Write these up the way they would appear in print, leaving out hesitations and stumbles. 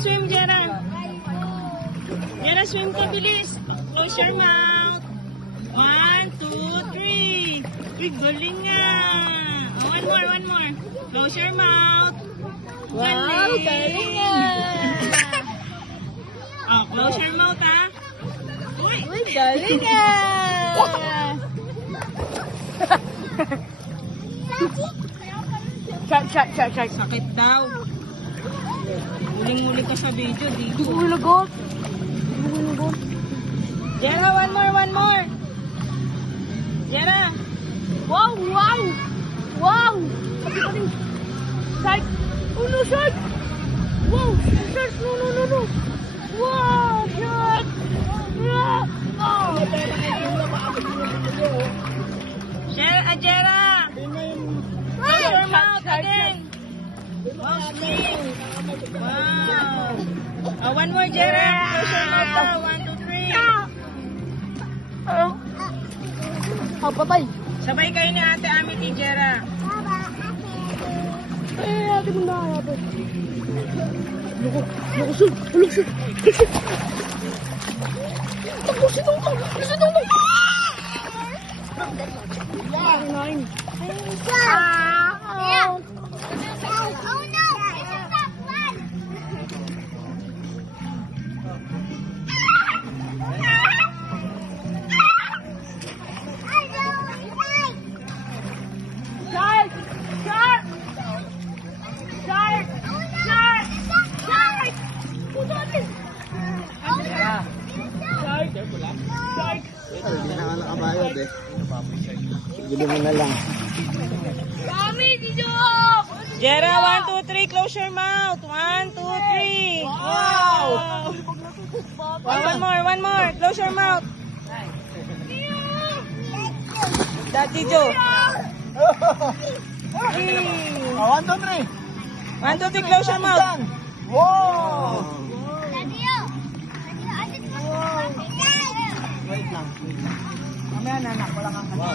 swim, Jera. Jera, swim ka, bilis. Close your mouth. 1, 2, 3. Uy, galing nga. Oh, one more. Close your mouth. Wow, galing nga. Oh, close your mouth, ha. Uy, Uy, galing nga. Shark. sakit daw. Huling-huli ka sa video, di ko. Hulugot. Jera, one more. Jera. Wow. Pati. Shark. Oh no, shark. Wow, shark. No. Wow, shark. Oh. Jera. Close your mouth again. Wow, sweet. Wow. Oh, one more, Jera. Close your mouth daw. 1, 2, 3. Patay. Sabay kayo ni Ate Ami ni Jera. Ate mo na. Loko, sir. Takbo si Tongtong. Nine. Oh no! Stop! Run! Hindi na nga nakabayad eh. Sige mo na lang. Jera, 1, 2, 3. Close your mouth. 1, 2, 3. Wow. One more. Close your mouth. Daddy Joe. 1, 2, 3. 1, 2, 3. Close your mouth. Wow! Wait lang. Mamaya na, anak. Wala kang wow.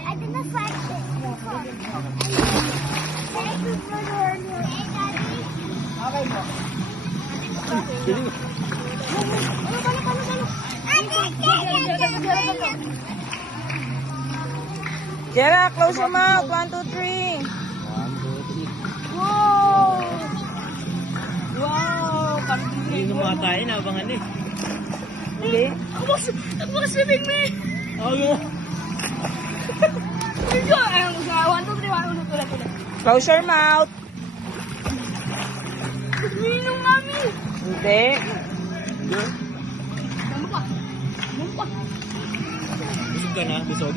I didn't find it. Okay po. Jera, close your mouth. 1, 2, 3. Wow. Hindi naman tayo, nabangan eh. Hindi. Ako swimming me. Okay. Ayun, 1, 2, 3. Ulit. Close your mouth. Minong mami. Hindi. Ano pa? Busog ka na, busog.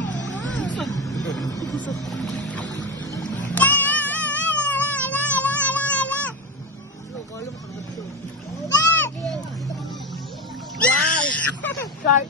Shark.